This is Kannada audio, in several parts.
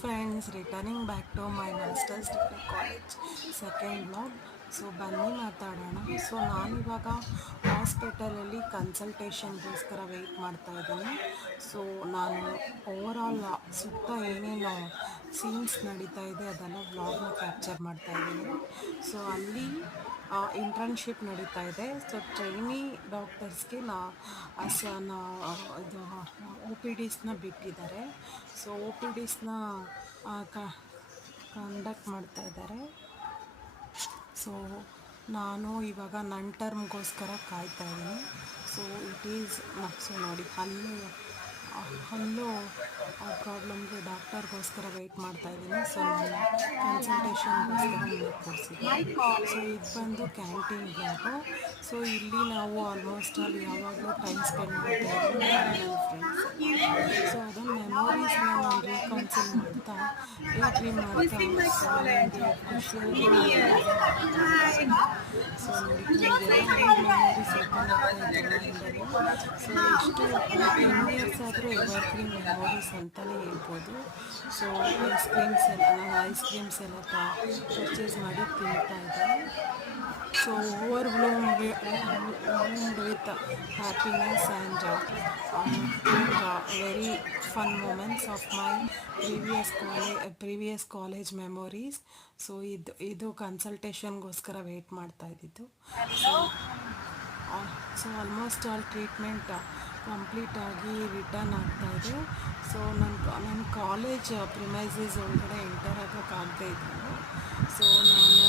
Friends, returning back to my masters degree college second blog. So ಬನ್ನಿ ಮಾತಾಡೋಣ. ಸೊ ನಾನಿವಾಗ ಹಾಸ್ಪಿಟಲಲ್ಲಿ ಕನ್ಸಲ್ಟೇಷನ್ಗೋಸ್ಕರ ವೆಯ್ಟ್ ಮಾಡ್ತಾ ಇದ್ದೀನಿ. ಸೊ ನಾನು ಓವರಾಲ್ ಸುತ್ತ ಏನೇನು ಸೀನ್ಸ್ ನಡೀತಾ ಇದೆ ಅದೆಲ್ಲ ವ್ಲಾಗ್ನ ಕ್ಯಾಪ್ಚರ್ ಮಾಡ್ತಾ ಇದ್ದೀನಿ. ಸೊ ಅಲ್ಲಿ ಇಂಟರ್ನ್ಶಿಪ್ ನಡೀತಾ ಇದೆ. ಸೊ ಟ್ರೈನಿ ಡಾಕ್ಟರ್ಸ್ಗೆ ಇದು ಒ ಪಿ ಡಿಸ್ನ ಬಿಟ್ಟಿದ್ದಾರೆ. ಸೊ ಒ ಪಿ ಡಿಸ್ನ ಕಂಡಕ್ಟ್ ಮಾಡ್ತಾ ಇದ್ದಾರೆ. ಸೊ ನಾನು ಇವಾಗ ನನ್ನ ಟರ್ಮ್ಗೋಸ್ಕರ ಕಾಯ್ತಾ ಇದ್ದೀನಿ. ಸೊ ಇಟ್ ಈಸ್ ಸೊ ನೋಡಿ ಹಲ್ಲು ಪ್ರಾಬ್ಲಮ್ಗೆ ಡಾಕ್ಟರ್ಗೋಸ್ಕರ ವೆಯ್ಟ್ ಮಾಡ್ತಾ ಇದ್ದೀನಿ. ಸೊ ನಾನು ಕನ್ಸಲ್ಟೇಷನ್ಗೋಸ್ಕರ ಕೊಡಿಸಿದ್ದೀನಿ. ಸೊ ಇದು ಬಂದು ಕ್ಯಾಂಟೀನ್ ಬ್ಲಾಗು. ಸೊ ಇಲ್ಲಿ ನಾವು ಆಲ್ಮೋಸ್ಟ್ ಅಲ್ಲಿ ಯಾವಾಗಲೂ ಟೈಮ್ ಸ್ಪೆಂಡ್ ಮಾಡ್ತಾ ಇದ್ದೀವಿ ನನ್ನ ಫ್ರೆಂಡ್ಸ್. ಸೊ ಅದನ್ನು ಮೆಮೊರೀಸ್ನ ನಾನು ರೀಕೌನ್ಸಿಲ್ ಮಾಡ್ತಾ ನನಗೆ ಖುಷಿಯಾಗಿ ಸೊ ನೋಡಿ ಮೆಮೊರೀಸ್ ಓಪನ್ ಆಗ್ತಾ ಇತ್ತು ಮೈಂಡಲ್ಲಿ. ಸೊ ಎಷ್ಟು 10 ಇಯರ್ಸ್ ಆದರೂ ಎವರ್ಗ್ರೀನ್ ಮೆಮೊರೀಸ್ ಅಂತಲೇ ಹೇಳ್ಬೋದು. ಸೊ ನಾನು ಐಸ್ ಕ್ರೀಮ್ಸ್ ಎಲ್ಲ ಪರ್ಚೇಸ್ ಮಾಡಿ ತಿಂತಾ ಇದ್ದೆ. So overwhelmed with happiness and very fun moments of my previous college memories. So ಇದು ಕನ್ಸಲ್ಟೇಷನ್ಗೋಸ್ಕರ ವೆಯ್ಟ್ ಮಾಡ್ತಾ ಇದ್ದಿದ್ದು. So almost all treatment complete ಆಗಿ ರಿಟರ್ನ್ ಆಗ್ತಾ ಇದೆ. ಸೊ ನನ್ನ ಕಾಲೇಜ್ ಪ್ರಿಮೈಸಸ್ ಒಳಗಡೆ ಎಂಟರ್ ಆಗೋಕ್ಕಾಗದೇ ಇದ್ದರು. ಸೊ ನಾನು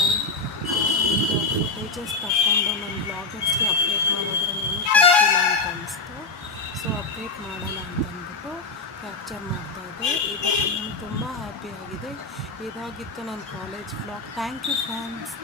ಒಂದು ಫುಟೇಜಸ್ ತಗೊಂಡು ನನ್ನ ಬ್ಲಾಗರ್ಸ್ಗೆ ಅಪ್ಡೇಟ್ ಮಾಡಿದ್ರೆ ನಾನು ತಪ್ಪಿಲ್ಲ ಅಂತ ಅನಿಸ್ತು. ಸೊ ಅಪ್ಡೇಟ್ ಮಾಡೋಣ ಅಂತ ಅಂದ್ಬಿಟ್ಟು ಕ್ಯಾಪ್ಚರ್ ಮಾಡ್ತಾಯಿದ್ದೆ. ನನಗೆ ತುಂಬ ಹ್ಯಾಪಿ ಆಗಿದೆ. ಇದಾಗಿತ್ತು ನನ್ನ college blog. Thank you friends.